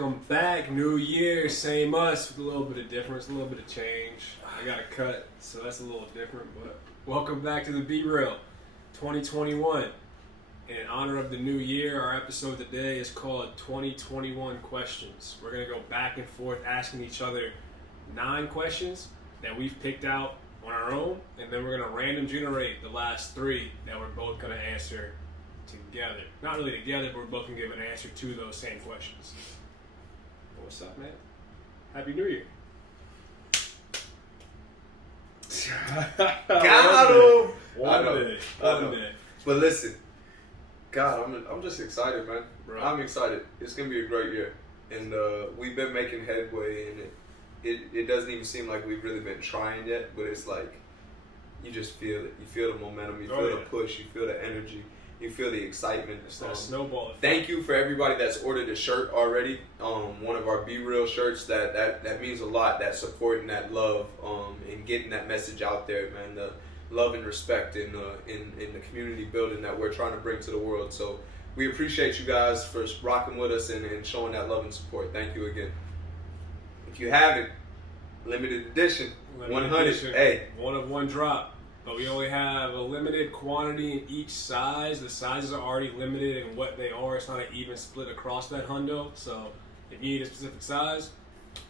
Welcome back. New year, same us, with a little bit of difference, a little bit of change. I got a cut, so that's a little different, but welcome back to the Be Real 2021. In honor of the new year, our episode today is called 2021 Questions. We're going to go back and forth asking each other 9 questions that we've picked out on our own, and then we're going to random generate the last 3 that we're both going to answer together. Not really together, but we're both going to give an answer to those same questions. What's up, man? Happy New Year. Got him! One day. But listen, God, I'm just excited, man. Bro. I'm excited. It's going to be a great year. And we've been making headway, and it doesn't even seem like we've really been trying yet, but it's like you just feel it. You feel the momentum, you feel the push, you feel the energy. You feel the excitement. It's that snowball effect. Thank you for everybody that's ordered a shirt already. One of our Be Real shirts. That means a lot. That support and that love, and getting that message out there, man. The love and respect in the community building that we're trying to bring to the world. So we appreciate you guys for rocking with us and showing that love and support. Thank you again. If you haven't, limited edition, 100. Edition. Hey, one of one drop. But we only have a limited quantity in each size. The sizes are already limited in what they are. It's not an even split across that hundo. So if you need a specific size,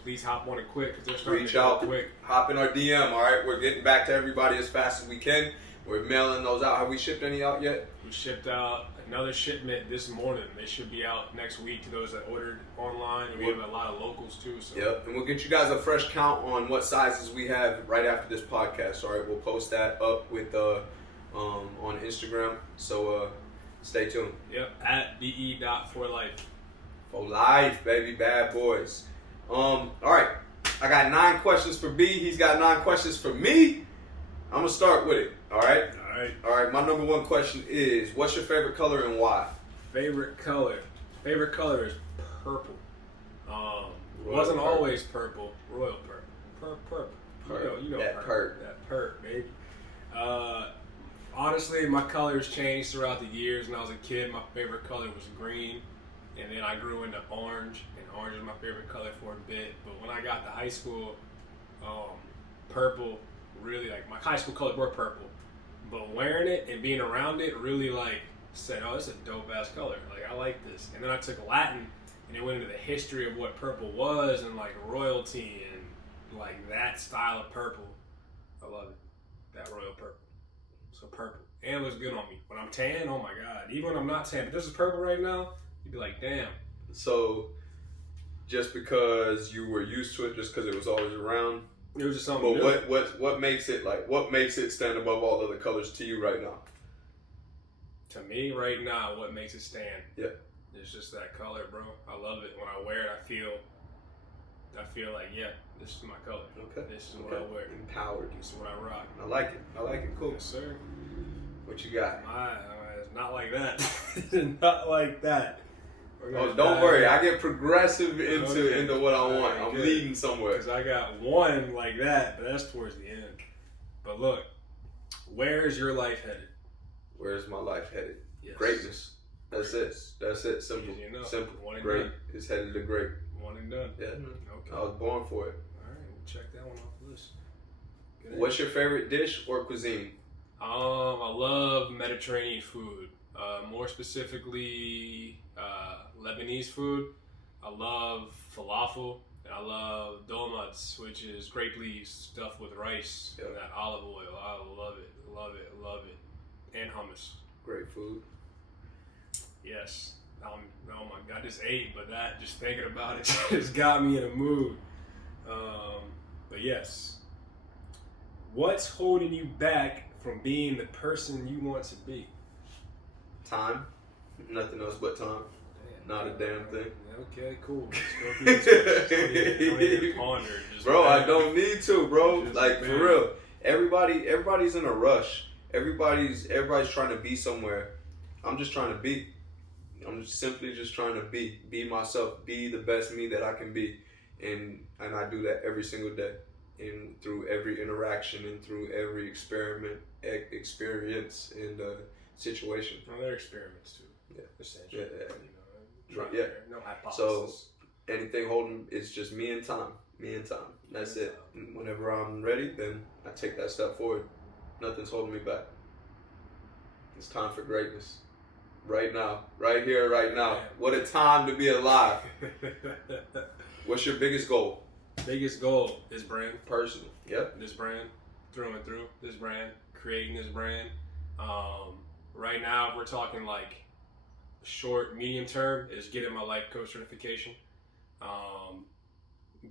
please hop on it quick because they're starting reach to out, go quick. Hop in our DM. All right, we're getting back to everybody as fast as we can. We're mailing those out. Have we shipped any out yet? We shipped out another shipment this morning. They should be out next week to those that ordered online. And we have a lot of locals too. So. Yep, and we'll get you guys a fresh count on what sizes we have right after this podcast. All right, we'll post that up with on Instagram. So stay tuned. Yep, at be.forlife. For life, baby, bad boys. All right, I got 9 questions for B. He's got 9 questions for me. I'm gonna start with it. All right. All right. My number 1 question is: what's your favorite color and why? Favorite color is purple. Wasn't purple. always purple. Royal purple. Purple. You know that purple. That purple, baby. Honestly, my colors changed throughout the years. When I was a kid, my favorite color was green, and then I grew into orange, and orange was my favorite color for a bit. But when I got to high school, purple really, like, my high school colors were purple. But wearing it and being around it really, like, said, oh, this is a dope-ass color. Like, I like this. And then I took Latin, and it went into the history of what purple was and, like, royalty and, like, that style of purple. I love it. That royal purple. So purple. And it looks good on me. When I'm tan, oh, my God. Even when I'm not tan, but this is purple right now, you'd be like, damn. So, just because you were used to it, just because it was always around. It was just something new. But what makes it stand above all other colors to you right now? To me, right now, what makes it stand? Yeah. It's just that color, bro. I love it. When I wear it, I feel like, yeah, this is my color. Okay. This is what I wear. Empowered. This is what I rock. I like it. Cool. Yes, sir. What you got? It's not like that. It's not like that. Oh, don't worry. I get progressive into what I want. Right, I'm good. leading somewhere. Because I got one like that, but that's towards the end. But look, where is your life headed? Where's my life headed? Yes. Greatness. That's it. Simple. Easy enough. Simple. One and Great. done. It's headed to great. One and done. Yeah, man. Okay. I was born for it. All right, we'll check that one off the list. Good. What's your favorite dish or cuisine? I love Mediterranean food. More specifically, Lebanese food. I love falafel, and I love dolmades, which is grape leaves stuffed with rice and that olive oil. I love it. And hummus. Great food. Yes. Oh my God, I just ate, but that, just thinking about it, just got me in a mood. But yes. What's holding you back from being the person you want to be? Time. Nothing else but time. Not a damn thing. Okay, cool. Let's go through this. Don't even ponder. Just bro, bang. I don't need to, bro. Just like, bang. for real. Everybody's in a rush. Everybody's trying to be somewhere. I'm just trying to be. I'm simply just trying to be myself, be the best me that I can be, and I do that every single day, and through every interaction and through every experience and situation. Well, they're experiments too. Yeah. Essentially. Yeah. You know, Yeah. No hypothesis. So, Anything holding, it's just me and time. Me and time. That's it. And whenever I'm ready, then I take that step forward. Nothing's holding me back. It's time for greatness. Right now. Right here, right now. Man. What a time to be alive. What's your biggest goal? Biggest goal is brand. Personal. Yep. This brand, through and through. This brand, creating this brand. Right now, if we're talking like short, medium term, is getting my life coach certification.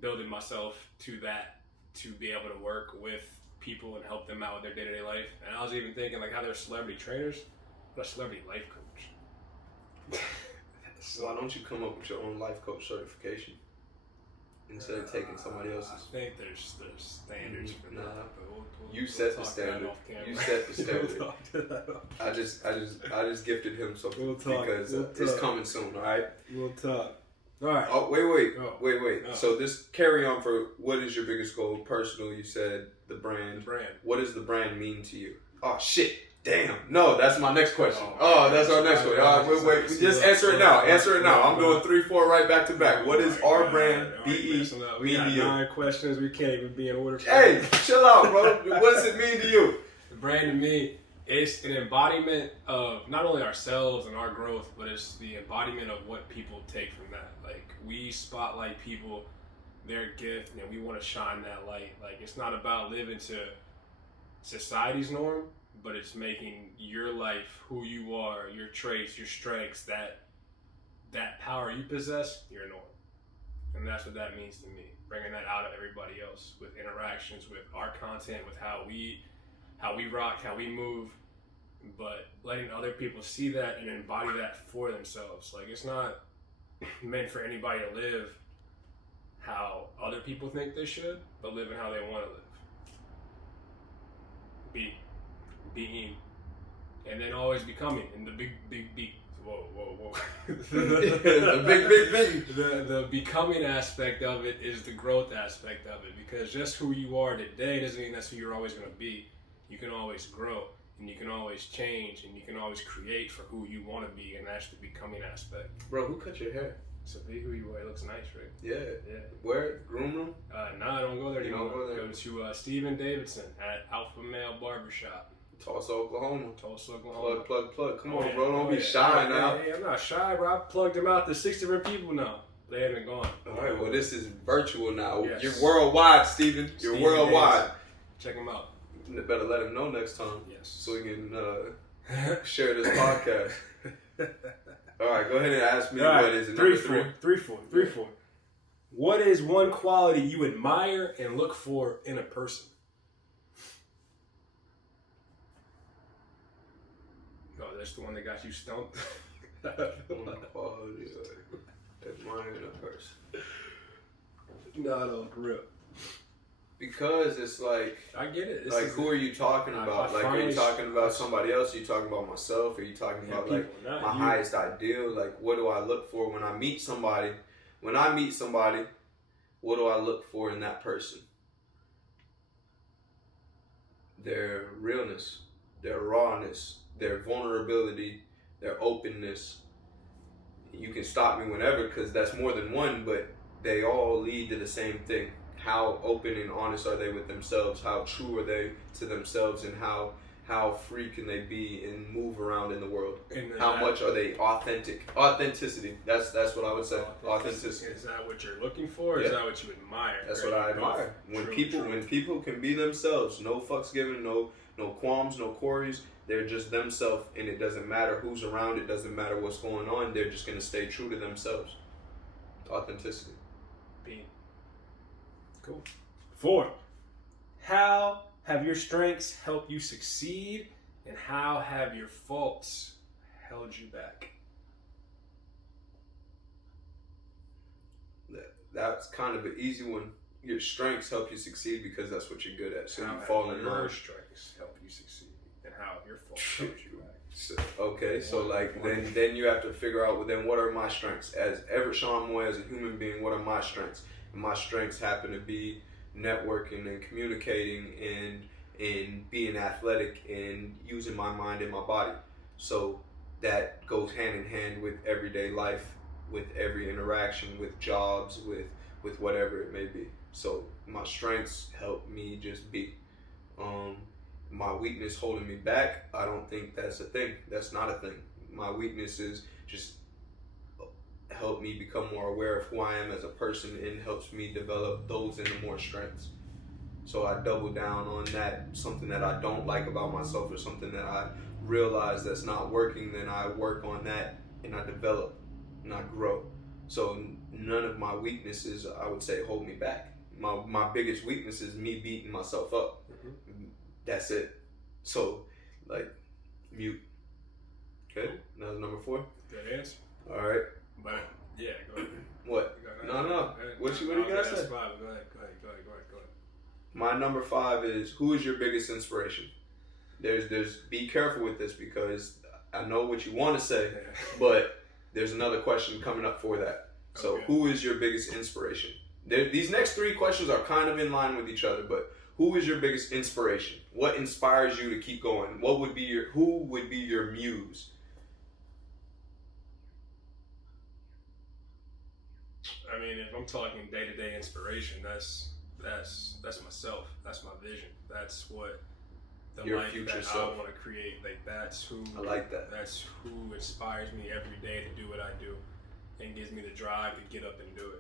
Building myself to that, to be able to work with people and help them out with their day-to-day life. And I was even thinking like how they're celebrity trainers, but a celebrity life coach. So why don't you come up with your own life coach certification instead of taking somebody else's? I think there's standards for Nah. that. But You set the talk standard. that off camera. You set the standard. We'll talk to that off. I just gifted him something We'll talk. because We'll it's talk. coming soon. All right. We'll talk. All right. Oh wait. Oh. So this carry on for what is your biggest goal? Personal, you said the brand. The brand. What does the brand mean to you? Oh shit. Damn. No, that's my next question. Oh, Oh, that's our next one. All right, wait. Just answer it now. Answer it now. I'm doing 3-4 right back to back. What is our brand? BE. We got 9 questions. We can't even be in order. Hey, chill out, bro. What does it mean to you? The brand to me is an embodiment of not only ourselves and our growth, but it's the embodiment of what people take from that. Like, we spotlight people, their gift, and we want to shine that light. Like, it's not about living to society's norm, but it's making your life, who you are, your traits, your strengths, that power you possess, your norm. And that's what that means to me. Bringing that out of everybody else with interactions, with our content, with how we rock, how we move, but letting other people see that and embody that for themselves. Like, it's not meant for anybody to live how other people think they should, but living how they want to live. Being, and then always becoming, and the big. Whoa. The big. The becoming aspect of it is the growth aspect of it, because just who you are today doesn't mean that's who you're always going to be. You can always grow, and you can always change, and you can always create for who you want to be, and that's the becoming aspect. Bro, who cut your hair? So be who you are. It looks nice, right? Yeah. Where? Groom room? I don't go there You anymore. don't go there? Go to Stephen Davidson at Alpha Male Barbershop, Tulsa, Oklahoma. Tulsa, Oklahoma. Plug. Come Oh, on, yeah. bro. Don't Oh, be yeah. shy now. Hey, I'm not shy, bro. I plugged them out to 6 different people now. They haven't gone. All right, well, this is virtual now. Yes. You're worldwide, Steven. You're Steven worldwide. Davis. Check them out. You better let him know next time Yes. so we can share this podcast. All right, go ahead and ask me what is it. 3-4. What is one quality you admire and look for in a person? Oh, that's the one that got you stumped. One quality admiring a person. No, for real. Because it's like, I get it. This like is- who are you talking I about? Like, are you finally- talking about somebody else? Are you talking about myself? Are you talking Yeah, about like people, not my you. highest ideal? Like, what do I look for when I meet somebody? When I meet somebody, what do I look for in that person? Their realness, their rawness, their vulnerability, their openness. You can stop me whenever, because that's more than one, but they all lead to the same thing. How open and honest are they with themselves? How true are they to themselves? And how free can they be and move around in the world? And How much are they authentic? Authenticity. That's what I would say. Authenticity. Is that what you're looking for? Or Yeah. Is that what you admire? That's Or what I you both? admire. When True. people can be themselves, no fucks given, no qualms, no quarries. They're just themselves, and it doesn't matter who's around. It doesn't matter what's going on. They're just gonna stay true to themselves. Authenticity. Being. Cool. 4. How have your strengths helped you succeed, and how have your faults held you back? That's kind of an easy one. Your strengths help you succeed because that's what you're good at. So How you have fall in your line. strengths help you succeed, and how have your faults held you back? Okay, so like then you have to figure out, well, then what are my strengths? As Evershawn Moy, as a human being, what are my strengths? And my strengths happen to be networking and communicating and being athletic and using my mind and my body. So that goes hand in hand with everyday life every interaction, with jobs, with whatever it may be. So my strengths help me just be. My weakness holding me back, I don't think that's a thing. That's not a thing. My weaknesses just help me become more aware of who I am as a person, and helps me develop those into more strengths. So I double down on that. Something that I don't like about myself, or something that I realize that's not working, then I work on that and I develop and I grow. So none of my weaknesses, I would say, hold me back. My biggest weakness is me beating myself up. Mm-hmm. That's it. So, like, mute. Okay, that was number 4. Good answer. All right. But yeah, go ahead. What? No. What you gotta say? That's 5. Go ahead. My number 5 is, who is your biggest inspiration? There's be careful with this, because I know what you want to say, but there's another question coming up for that. So, okay. Who is your biggest inspiration? These next 3 questions are kind of in line with each other, but who is your biggest inspiration? What inspires you to keep going? Who would be your muse? I mean, if I'm talking day-to-day inspiration, that's myself. That's my vision. That's what the your life future that self. I want to create. Like, that's who. I like that. That's who inspires me every day to do what I do, and gives me the drive to get up and do it.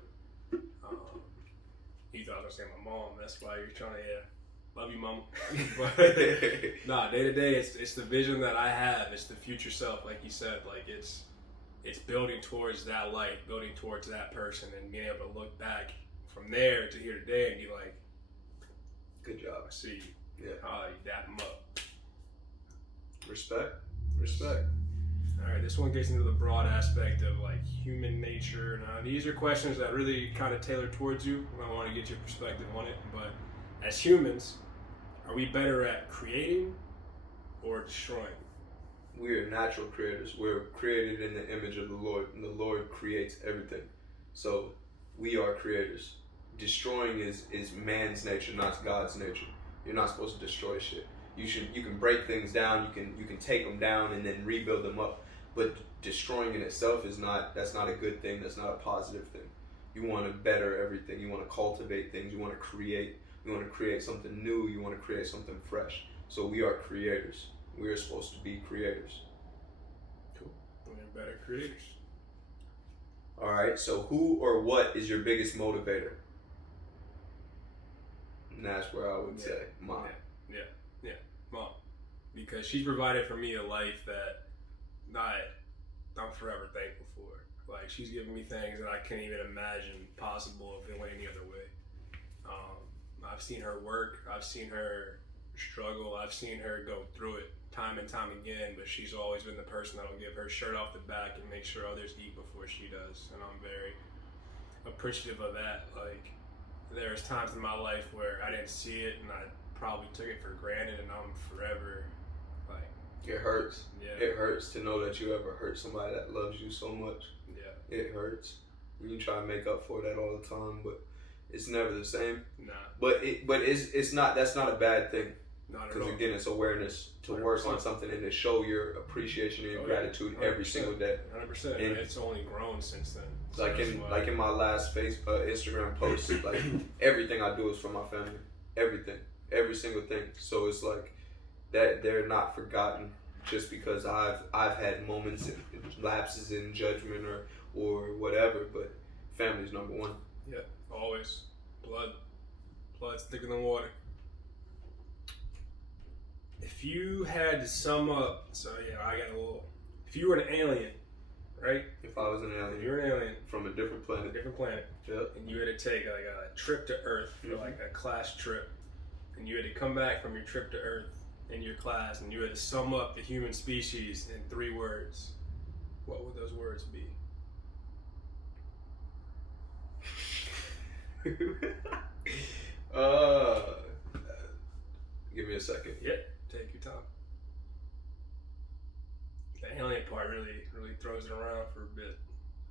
You thought I was gonna say my mom. That's why you're trying to, love you, mama. But nah, day to day, it's the vision that I have. It's the future self, like you said. Like, it's building towards that life, building towards that person, and being able to look back from there to here today and be like, good job. I see you. Yeah. You dap them up. Respect. All right, this one gets into the broad aspect of like human nature. Now, these are questions that really kind of tailor towards you. I want to get your perspective on it. But as humans, are we better at creating or destroying? We are natural creators. We're created in the image of the Lord, and the Lord creates everything. So we are creators. Destroying is man's nature, not God's nature. You're not supposed to destroy shit. You can break things down. You can take them down and then rebuild them up. But destroying in itself that's not a good thing. That's not a positive thing. You want to better everything. You want to cultivate things. You want to create. You want to create something new. You want to create something fresh. So we are creators. We are supposed to be creators. Cool. We're better creators. All right. So who or what is your biggest motivator? And that's where I would say Mom. Yeah. Mom. Because she's provided for me a life that I'm forever thankful for. Like, she's given me things that I can't even imagine possible if it went any other way. I've seen her work. I've seen her struggle. I've seen her go through it time and time again, but she's always been the person that'll give her shirt off the back and make sure others eat before she does. And I'm very appreciative of that. Like, there's times in my life where I didn't see it and I probably took it for granted, and I'm forever like, it hurts. Yeah. It hurts to know that you ever hurt somebody that loves you so much. Yeah. It hurts. You try to make up for that all the time, but it's never the same. Nah. But it's not. That's not a bad thing. Not at all. Because again, it's awareness to 100%. Work on something and to show your appreciation and your gratitude 100%. every single day. 100%. And it's only grown since then. So like in my last Instagram post, like everything I do is for my family. Everything, every single thing. So it's like that they're not forgotten just because I've had moments and lapses in judgment or whatever. But family's number one. Yeah, always. Blood's thicker than water. If you had to sum up, if you were an alien, right? If I was an alien. If you're an alien. From a different planet. Yep. And you had to take like a trip to Earth, or like a class trip, and you had to come back from your trip to Earth in your class, and you had to sum up the human species in 3 words, what would those words be? Give me a second. Yep, take your time. The alien part really throws it around for a bit.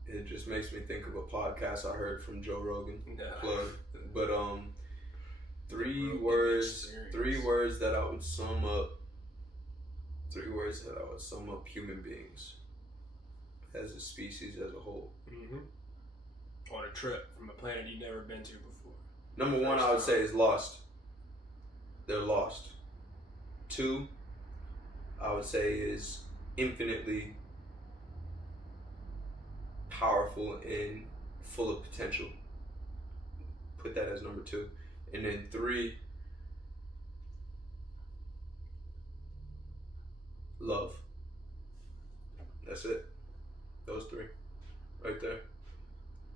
It just makes me think of a podcast I heard from Joe Rogan. Nah. Plug. But 3 words. 3 words that I would sum up. 3 words that I would sum up human beings. as a species as a whole. On a trip from a planet you've never been to before. Number one, I would say, is lost. They're lost. Two, I would say, is infinitely powerful and full of potential. Put that as number two. And then three, love. That's it. Those three. Right there.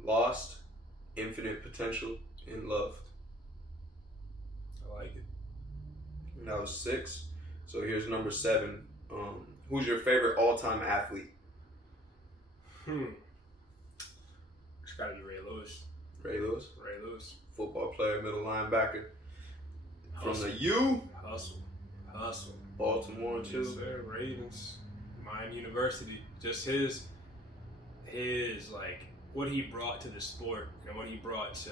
Lost, infinite potential, and love. I like it. And that was 6. So here's number 7. Who's your favorite all-time athlete? It's gotta be Ray Lewis. Ray Lewis? Ray Lewis. Football player, middle linebacker. Hustle. From the U. Hustle. Baltimore, too. Yes, sir. Ravens. Miami University. Just his like what he brought to the sport and what he brought to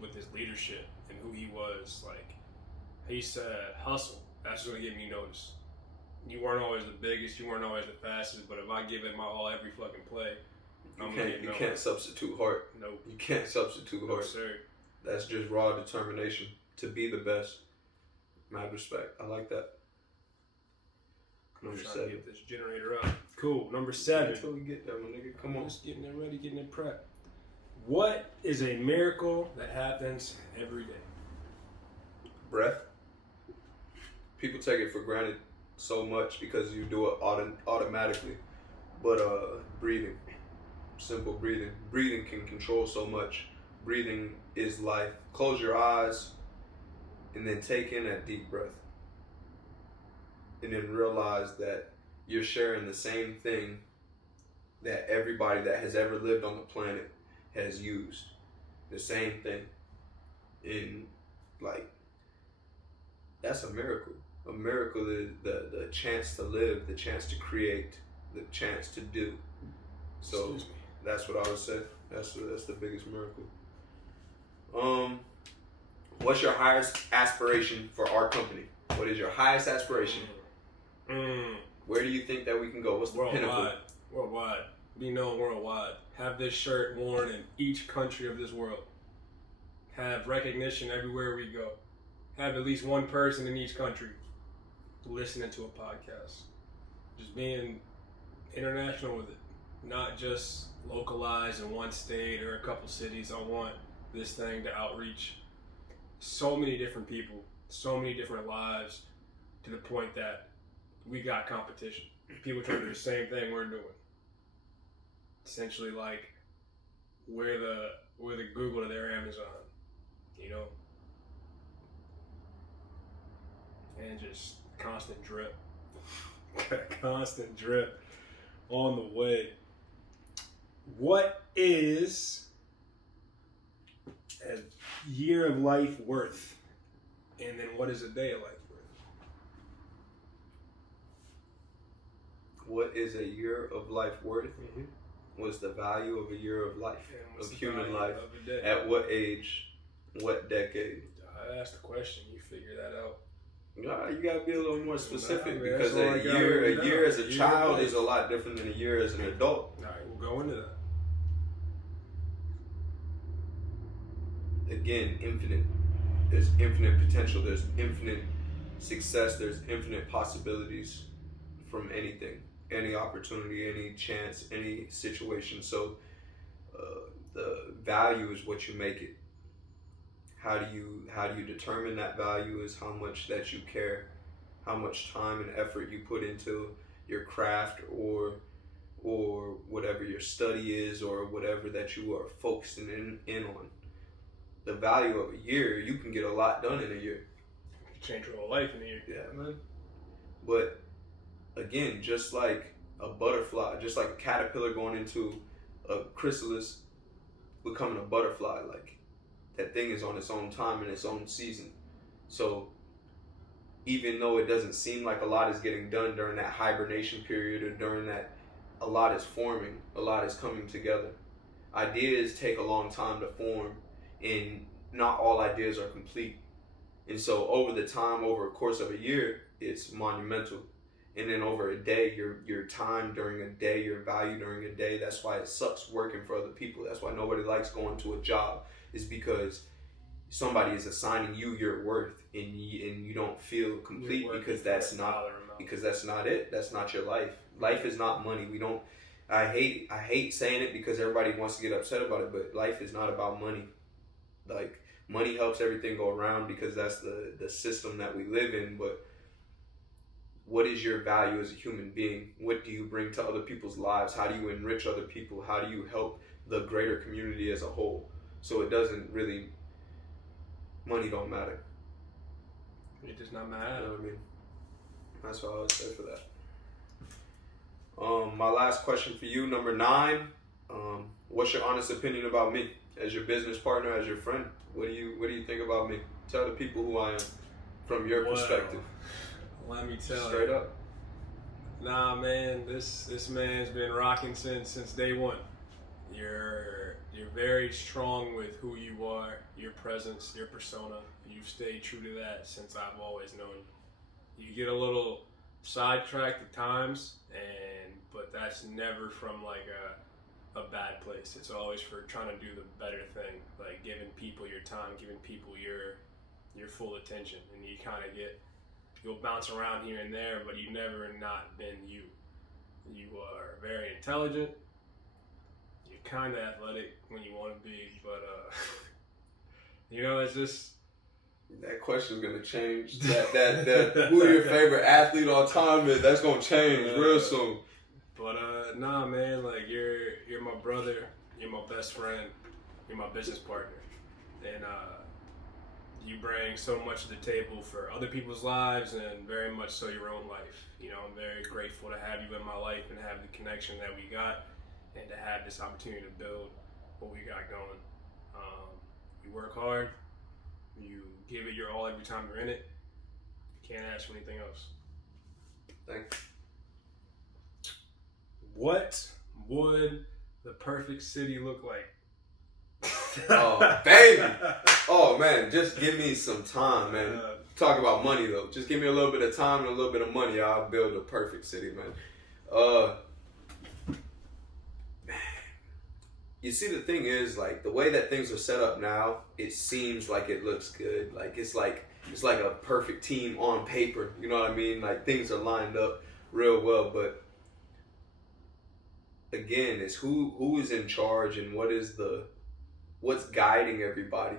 with his leadership and who he was. Like he said, hustle. That's what's gonna get me noticed. You weren't always the biggest, you weren't always the fastest, but if I give it my all every fucking play, You can't substitute heart. Nope. You can't substitute heart. No, sir. That's just raw determination to be the best. Mad respect. I like that. I'm Number trying 7. to get this generator up. Cool. Number 7. Until we get there, my nigga. Come on. Just getting it ready, getting it prepped. What is a miracle that happens every day? Breath. People take it for granted so much because you do it automatically. But breathing. Simple breathing. Breathing can control so much. Breathing is life. Close your eyes and then take in that deep breath. And then realize that you're sharing the same thing that everybody that has ever lived on the planet has used. The same thing. And like, that's a miracle. A miracle is the chance to live, the chance to create, the chance to do. So that's what I would say. That's the biggest miracle. What's your highest aspiration for our company? What is your highest aspiration? Where do you think that we can go? What's the pinnacle? Worldwide. Be known worldwide. Have this shirt worn in each country of this world. Have recognition everywhere we go. Have at least one person in each country listening to a podcast. Just being international with it. Not just localized in one state or a couple cities. I want this thing to outreach so many different people, so many different lives, to the point that we got competition. People trying to do the same thing we're doing. Essentially, like we're the Google to their Amazon, you know, and just constant drip, constant drip on the way. What is a year of life worth, and then what is a day of life worth? What is a year of life worth? What's the value of a year of life, of human life? At what age? What decade? I asked the question. You figure that out. Nah, you gotta be a little more specific, Nah, because a year as a child is a lot different than a year as an adult. All right, we'll go into that. Again, infinite. There's infinite potential. There's infinite success. There's infinite possibilities from anything, any opportunity, any chance, any situation. So the value is what you make it. How do you determine that value is how much that you care, how much time and effort you put into your craft or whatever your study is or whatever that you are focusing in on. The value of a year, you can get a lot done in a year. You can change your whole life in a year. Yeah, man. But again, just like a butterfly, just like a caterpillar going into a chrysalis, becoming a butterfly, like that thing is on its own time and its own season. So even though it doesn't seem like a lot is getting done during that hibernation period or during that, a lot is forming, a lot is coming together. Ideas take a long time to form, and not all ideas are complete. And so over a course of a year, it's monumental. And then over a day, your time during a day, your value during a day, that's why it sucks working for other people. That's why nobody likes going to a job, is because somebody is assigning you your worth, and you don't feel complete because that's not it. That's not your life. Life is not money. I hate saying it because everybody wants to get upset about it, but life is not about money. Like, money helps everything go around because that's the system that we live in, but what is your value as a human being? What do you bring to other people's lives? How do you enrich other people? How do you help the greater community as a whole? So it doesn't really, money don't matter. It does not matter. You know what I mean? That's what I would say for that. My last question for you, number 9. What's your honest opinion about me as your business partner, as your friend? What do you think about me? Tell the people who I am from your perspective. Let me tell you. Straight up. Nah, man, this man's been rocking since day one. You're very strong with who you are, your presence, your persona. You've stayed true to that since I've always known you. You get a little sidetracked at times, but that's never from like a bad place. It's always for trying to do the better thing, like giving people your time, giving people your full attention, and you'll bounce around here and there, but you've never not been you. You are very intelligent. You're kind of athletic when you want to be, but it's just. That question's gonna change. That who your favorite athlete all time is? That's gonna change real soon. But nah, man, like you're my brother. You're my best friend. You're my business partner, and you bring so much to the table for other people's lives and very much so your own life. I'm very grateful to have you in my life and have the connection that we got and to have this opportunity to build what we got going. You work hard. You give it your all every time you're in it. Can't ask for anything else. Thanks. What would the perfect city look like? Oh, baby. Oh, man, just give me some time, man. Talk about money, though. Just give me a little bit of time and a little bit of money. I'll build a perfect city, man. You see, the thing is, like, the way that things are set up now, it seems like it looks good. Like, it's like a perfect team on paper. You know what I mean? Like, things are lined up real well, but again, it's who is in charge and what's guiding everybody.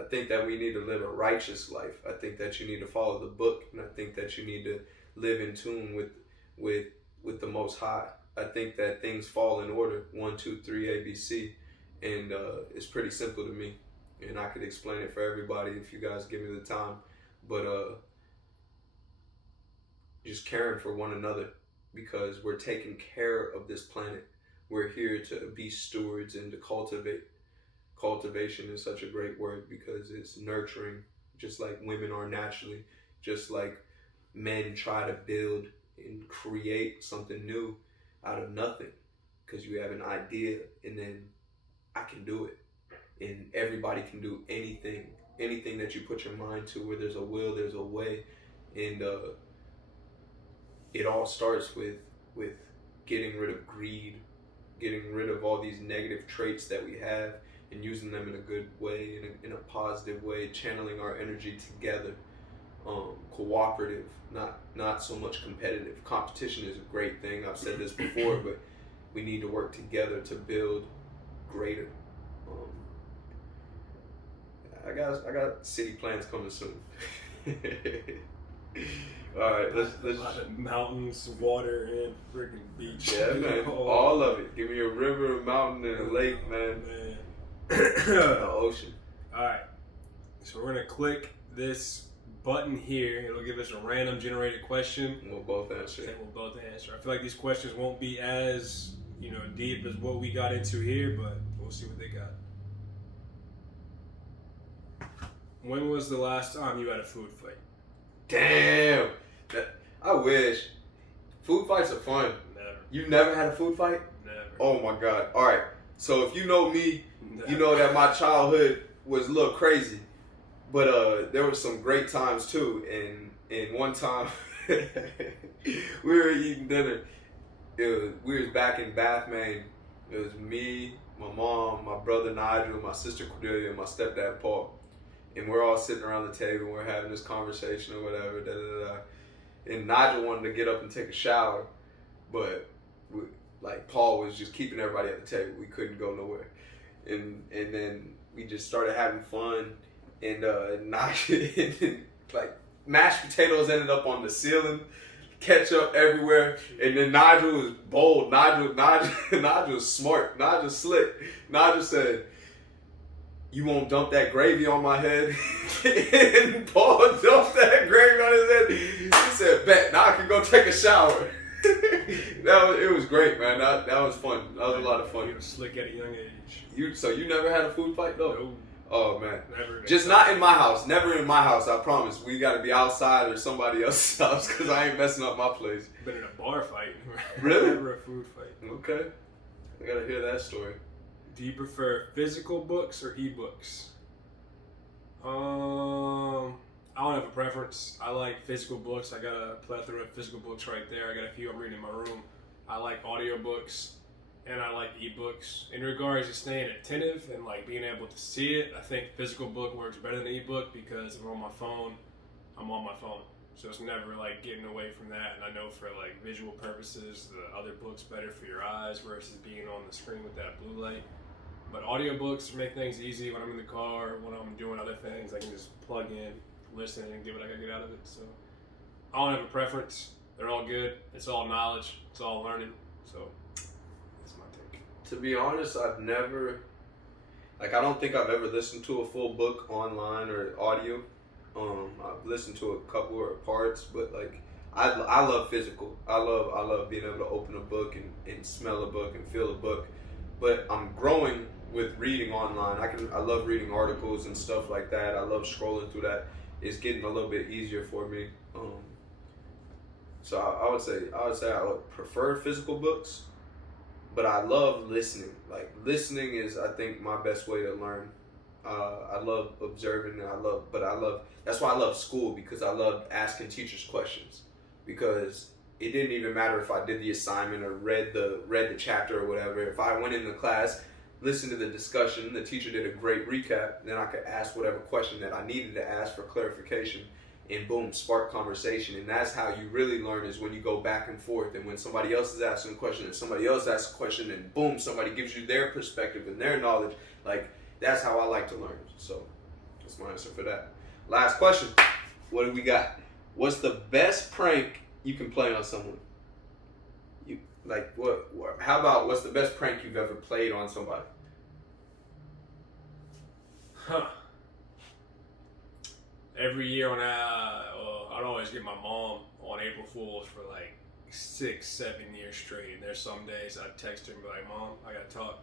I think that we need to live a righteous life. I think that you need to follow the book, and I think that you need to live in tune with the Most High. I think that things fall in order, 1, 2, 3, ABC, and it's pretty simple to me, and I could explain it for everybody if you guys give me the time. But just caring for one another, because we're taking care of this planet. We're here to be stewards and to cultivate. Cultivation is such a great word because it's nurturing, just like women are naturally, just like men try to build and create something new out of nothing, because you have an idea and then I can do it, and everybody can do anything that you put your mind to. Where there's a will, there's a way, and it all starts with getting rid of greed, getting rid of all these negative traits that we have and using them in a good way, in a positive way, channeling our energy together. Cooperative, not so much competitive. Competition is a great thing. I've said this before, but we need to work together to build greater. I got city plans coming soon. All right, let's mountains, water, and freaking beach. Yeah, man, all of it. Give me a river, a mountain, and a lake, man. The ocean. All right, so we're gonna click this button here. It'll give us a random generated question. We'll both answer. And we'll both answer. I feel like these questions won't be as deep as what we got into here, but we'll see what they got. When was the last time you had a food fight? Damn. I wish. Food fights are fun. Never. You've never had a food fight? Never. Oh my God. All right. So if you know me, Never. you know that my childhood was a little crazy. But there were some great times too. And one time, We were eating dinner. We was back in Bath, Maine. It was me, my mom, my brother Nigel, my sister Cordelia, and my stepdad Paul. And we're all sitting around the table. We're having this conversation or whatever. Da, da, da. And Nigel wanted to get up and take a shower, but Paul was just keeping everybody at the table. We couldn't go nowhere. And then we just started having fun. And Nigel, like mashed potatoes ended up on the ceiling. Ketchup everywhere, and then Nigel was bold. Nigel was smart. Nigel slick. Nigel said, "You won't dump that gravy on my head." And Paul dumped that gravy on his head. He said, "Bet, now I can go take a shower." It was great, man. That was fun. That was a lot of fun. You were slick at a young age. So you never had a food fight though? No. Oh man, Never. Just not in my house. Never in my house. I promise. We got to be outside or somebody else's house because I ain't messing up my place. Been in a bar fight. Really? Never a food fight. Okay, I gotta hear that story. Do you prefer physical books or ebooks? I don't have a preference. I like physical books. I got a plethora of physical books right there. I got a few I'm reading in my room. I like audiobooks. And I like ebooks. In regards to staying attentive and like being able to see it, I think physical book works better than ebook because if I'm on my phone, I'm on my phone. So it's never like getting away from that. And I know for like visual purposes, the other book's better for your eyes versus being on the screen with that blue light. But audiobooks make things easy when I'm in the car, when I'm doing other things. I can just plug in, listen, and get what I can get out of it. So I don't have a preference. They're all good. It's all knowledge. It's all learning. So that's my take. To be honest, I don't think I've ever listened to a full book online or audio. I've listened to a couple of parts, but like I love physical. I love being able to open a book and smell a book and feel a book. But I'm growing with reading online. I love reading articles and stuff like that. I love scrolling through that. It's getting a little bit easier for me. So I would say I would prefer physical books, but I love listening. Like listening is, I think, my best way to learn. I love observing, and that's why I love school, because I love asking teachers questions, because it didn't even matter if I did the assignment or read the chapter or whatever. If I went into class, listened to the discussion, the teacher did a great recap, then I could ask whatever question that I needed to ask for clarification, and boom, spark conversation. And that's how you really learn, is when you go back and forth, and when somebody else is asking a question and somebody else asks a question, and boom, somebody gives you their perspective and their knowledge. Like, that's how I like to learn. So that's my answer for that. Last question. What do we got? What's the best prank you can play on someone? How about what's the best prank you've ever played on somebody? Every year when I'd always get my mom on April Fools for like 6-7 years straight. And there's some days I'd text her and be like, "Mom, I gotta talk."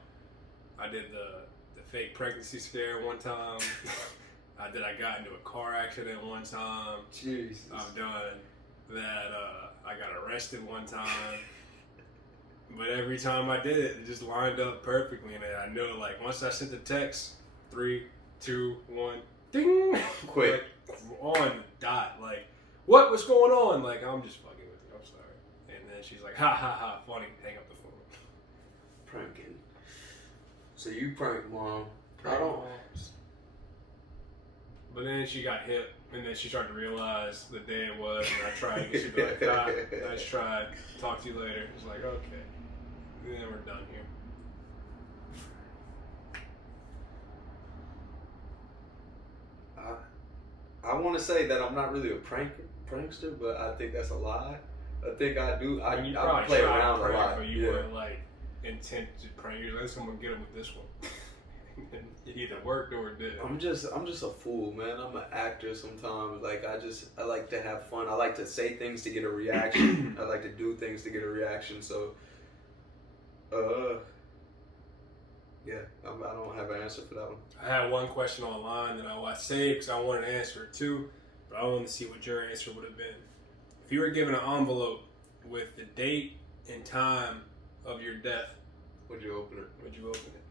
I did the fake pregnancy scare one time. I got into a car accident one time. Jesus. I've done that. I got arrested one time. But every time I did it, it just lined up perfectly. And I know, like, once I sent the text, 3, 2, 1, ding! Quick. Like, on the dot. Like, what's going on? Like, I'm just fucking with you. I'm sorry. And then she's like, ha, ha, ha, funny. Hang up the phone. Pranking. So you prank mom. I don't. But then she got hip, and then she started to realize the day it was, and I tried, and she'd be like, "Ah, nice try. Talk to you later." It's like, okay. And then we're done here. I want to say that I'm not really a prankster, but I think that's a lie. I think I do. I play around a lot. But you weren't like intent to prank. You're like, "Let's come get him with this one." And it either worked or it didn't. I'm just a fool, man. I'm an actor sometimes. Like I like to have fun. I like to say things to get a reaction. I like to do things to get a reaction. So, yeah, I don't have an answer for that one. I had one question online that I saved because I wanted to answer it too, but I wanted to see what your answer would have been. If you were given an envelope with the date and time of your death, would you open it? Would you open it?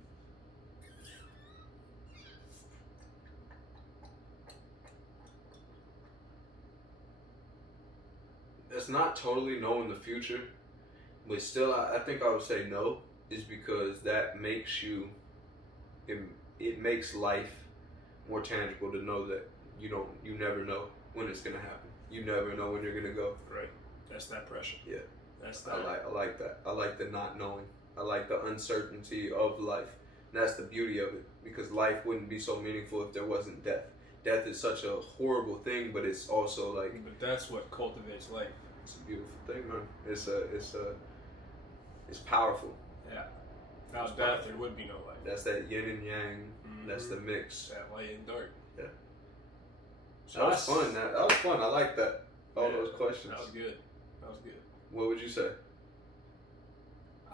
it's not totally knowing the future, but still, I think I would say no, is because that makes you, it makes life more tangible to know that you never know when it's gonna happen. You never know when you're gonna go. Right. That's that pressure. Yeah. That's that. I like that. I like the not knowing. I like the uncertainty of life. And that's the beauty of it, because life wouldn't be so meaningful if there wasn't death. Death is such a horrible thing, but it's also like. But that's what cultivates life. It's a beautiful thing, man. It's powerful. Yeah. Without death, there would be no life. That's that yin and yang. Mm-hmm. That's the mix. That light and dark. Yeah. So That was fun. That was fun. I like that. All those questions. That was good. That was good. What would you say?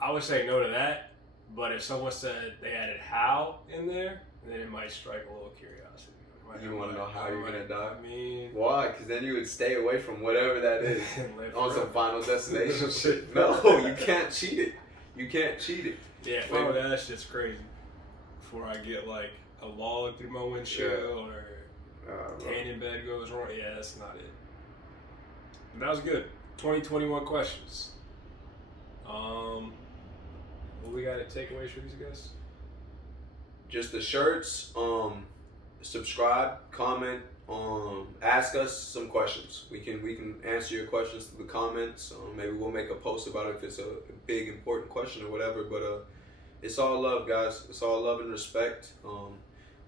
I would say no to that, but if someone said they added how in there, then it might strike a little curiosity. You want to know how you're going to die? I mean... Why? Because then you would stay away from whatever that is on some Final Destination shit. No, you can't cheat it. You can't cheat it. Yeah, Final that shit's crazy. Before I get like a log through my windshield or tanning bed goes wrong. Yeah, that's not it. But that was good. 2021 questions. What we got to takeaways for these guys? Just the shirts. Subscribe, comment, ask us some questions. We can answer your questions through the comments. Maybe we'll make a post about it if it's a big important question or whatever. But it's all love, guys. It's all love and respect.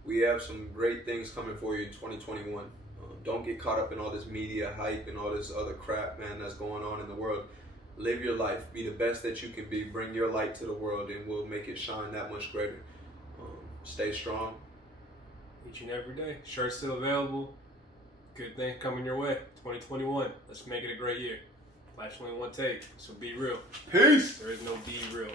We have some great things coming for you in 2021. Don't get caught up in all this media hype and all this other crap, man, that's going on in the world. Live your life. Be the best that you can be. Bring your light to the world, and we'll make it shine that much greater. Stay strong. Each and every day. Shirts still available. Good thing coming your way. 2021. Let's make it a great year. Life's only one take, so be real. Peace. There is no be real.